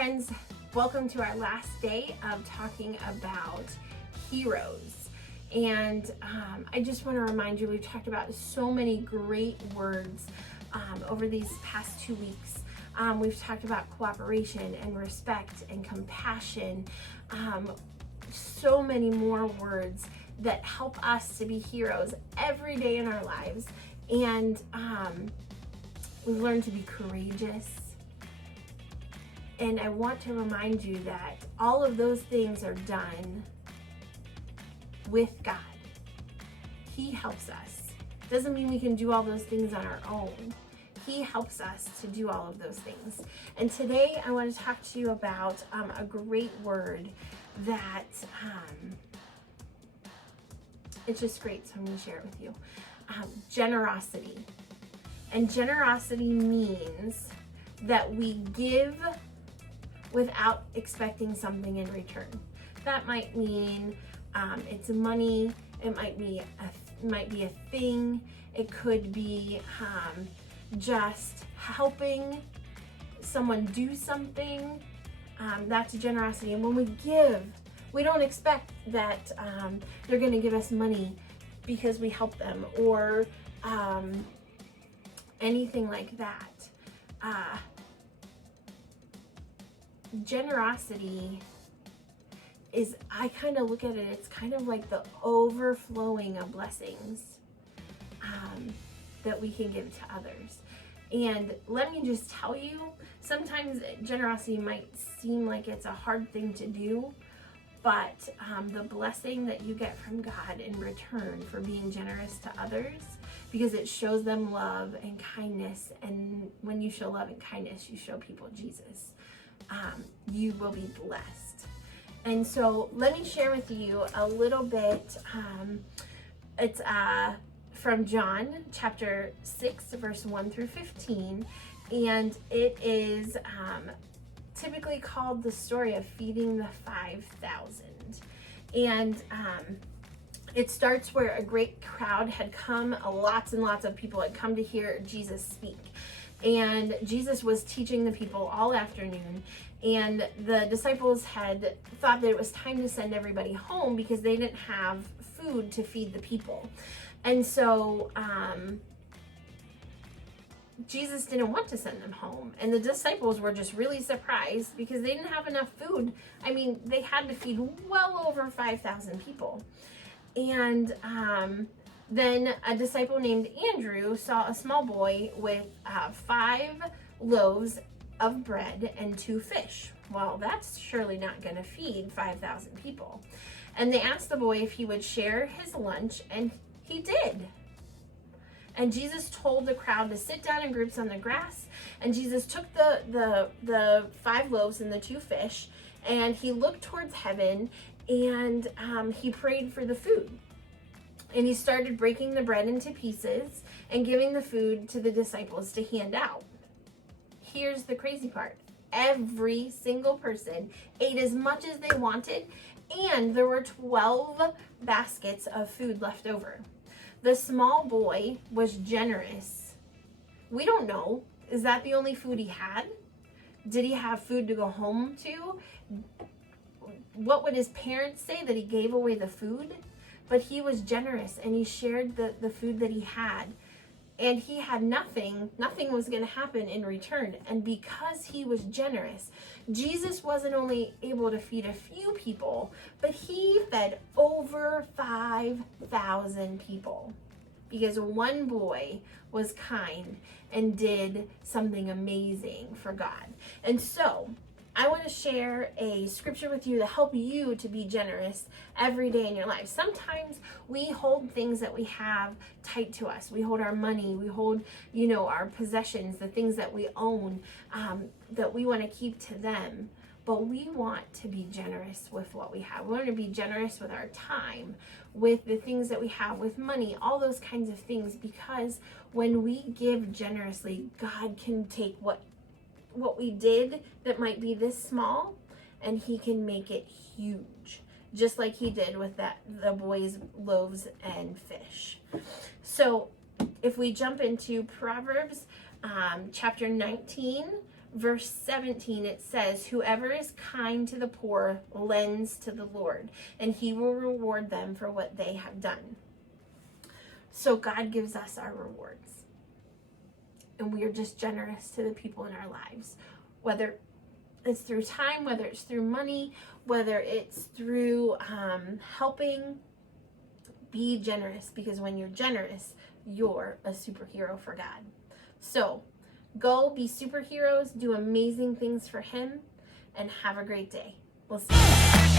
friends, welcome to our last day of talking about heroes. And I just want to remind you, we've talked about so many great words over these past 2 weeks. We've talked about cooperation and respect and compassion, so many more words that help us to be heroes every day in our lives. And we've learned to be courageous. And I want to remind you that all of those things are done with God. He helps us. Doesn't mean we can do all those things on our own. He helps us to do all of those things. And today I want to talk to you about a great word that it's just great, so I'm going to share it with you. Generosity. And generosity means that we give without expecting something in return. That might mean it's money. It might be a thing. It could be just helping someone do something. That's generosity. And when we give, we don't expect that they're going to give us money because we help them or anything like that. Generosity is, I kind of look at it, it's kind of like the overflowing of blessings that we can give to others. And let me just tell you, sometimes generosity might seem like it's a hard thing to do, but the blessing that you get from God in return for being generous to others, because it shows them love and kindness, and when you show love and kindness, you show people Jesus. You will be blessed. And so let me share with you a little bit. It's from John chapter 6, verse 1 through 15. And it is typically called the story of feeding the 5,000. And it starts where a great crowd had come, lots and lots of people had come to hear Jesus speak. And Jesus was teaching the people all afternoon, and the disciples had thought that it was time to send everybody home because they didn't have food to feed the people. And so Jesus didn't want to send them home, and the disciples were just really surprised because they didn't have enough food. I mean, they had to feed well over 5,000 people. And then a disciple named Andrew saw a small boy with 5 loaves of bread and 2 fish. Well, that's surely not going to feed 5,000 people. And they asked the boy if he would share his lunch, and he did. And Jesus told the crowd to sit down in groups on the grass. And Jesus took the 5 loaves and the 2 fish, and he looked towards heaven, and he prayed for the food. And he started breaking the bread into pieces and giving the food to the disciples to hand out. Here's the crazy part. Every single person ate as much as they wanted, and there were 12 baskets of food left over. The small boy was generous. We don't know. Is that the only food he had? Did he have food to go home to? What would his parents say, that he gave away the food? But he was generous, and he shared the food that he had. And he had nothing was going to happen in return. And because he was generous, Jesus wasn't only able to feed a few people, but he fed over 5,000 people. Because one boy was kind and did something amazing for God. And so I want to share a scripture with you to help you to be generous every day in your life. Sometimes we hold things that we have tight to us. We hold our money, we hold, our possessions, the things that we own, that we want to keep to them. But we want to be generous with what we have. We want to be generous with our time, with the things that we have, with money, all those kinds of things. Because when we give generously, God can take what we did that might be this small, and he can make it huge, just like he did with the boys' loaves and fish. So if we jump into Proverbs chapter 19, verse 17, it says, whoever is kind to the poor lends to the Lord, and he will reward them for what they have done. So God gives us our rewards. And we are just generous to the people in our lives. Whether it's through time, whether it's through money, whether it's through helping, be generous. Because when you're generous, you're a superhero for God. So go be superheroes, do amazing things for him, and have a great day. We'll see you.